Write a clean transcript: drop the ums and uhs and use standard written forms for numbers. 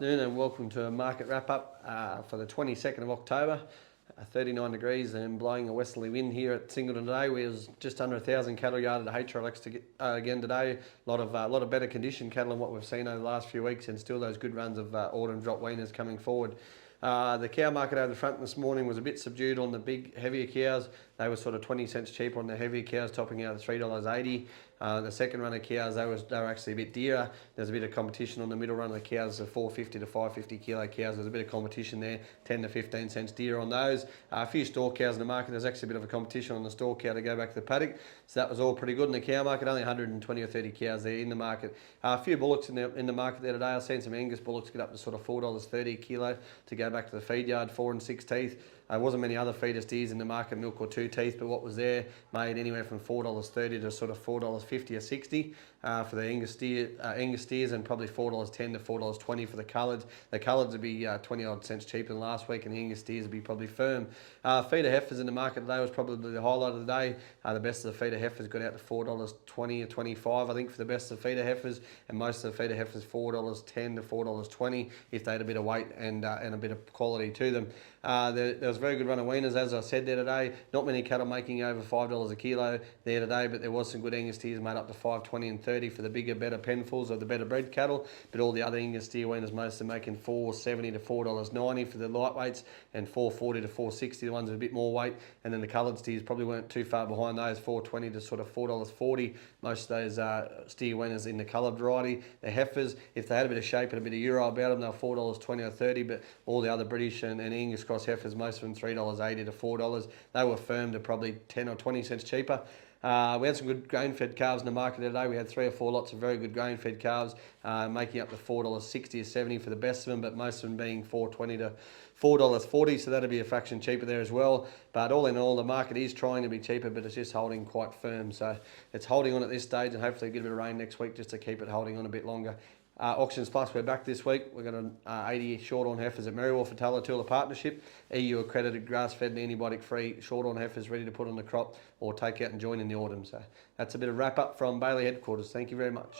afternoon and welcome to a market wrap-up for the 22nd of October. 39 degrees and blowing a westerly wind here at Singleton today. We was just under 1,000 cattle yarded at HRLX again today. A lot of better condition cattle than what we've seen over the last few weeks, and still those good runs of autumn drop weaners coming forward. The cow market over the front this morning was a bit subdued on the big heavier cows. They were sort of 20 cents cheaper on the heavier cows, topping out at $3.80. The second run of cows, they were actually a bit dearer. There's a bit of competition on the middle run of the cows, the 450 to 550 kilo cows. There's a bit of competition there, 10 to 15 cents dearer on those. A few store cows in the market. There's actually a bit of a competition on the store cow to go back to the paddock. So that was all pretty good in the cow market. Only 120 or 30 cows there in the market. A few bullocks in the market there today. I've seen some Angus bullocks get up to sort of $4.30 a kilo to go back to the feed yard, 4 and 6 teeth. There wasn't many other feeder steers in the market, milk or 2 teeth, but what was there made anywhere from $4.30 to sort of $4.50 or 60 for the Angus steers, and probably $4.10 to $4.20 for the coloured. The coloured would be 20 odd cents cheaper than last week, and the Angus steers would be probably firm. Feeder heifers in the market today was probably the highlight of the day. The best of the feeder heifers got out to $4.20 or 25, I think, for the best of the feeder heifers, and most of the feeder heifers $4.10 to $4.20 if they had a bit of weight and a bit of quality to them. There was a very good run of weaners, as I said there today. Not many cattle making over $5 a kilo there today, but there was some good Angus steers made up to $5.20 and $30 for the bigger, better penfuls of the better bred cattle. But all the other Angus steer weaners, most are making $4.70 to $4.90 for the lightweights, and $4.40 to $4.60, the ones with a bit more weight. And then the coloured steers probably weren't too far behind those, $4.20 to sort of $4.40. Most of those steer weaners in the coloured variety. The heifers, if they had a bit of shape and a bit of euro about them, they were $4.20 or $30, but all the other British and Angus cross heifers, most of them $3.80 to $4. They were firm to probably 10 or 20 cents cheaper. We had some good grain-fed calves in the market today. We had 3 or 4 lots of very good grain-fed calves, making up to $4.60 or 70 for the best of them, but most of them being $4.20 to $4.40, so that'd be a fraction cheaper there as well. But all in all, the market is trying to be cheaper, but it's just holding quite firm. So it's holding on at this stage, and hopefully get a bit of rain next week just to keep it holding on a bit longer. Auctions Plus, we're back this week. We've got 80 short-horn heifers at Merriwell for Talatula Partnership. EU accredited, grass-fed and antibiotic-free short-horn heifers ready to put on the crop or take out and join in the autumn. So that's a bit of wrap-up from Bailey Headquarters. Thank you very much.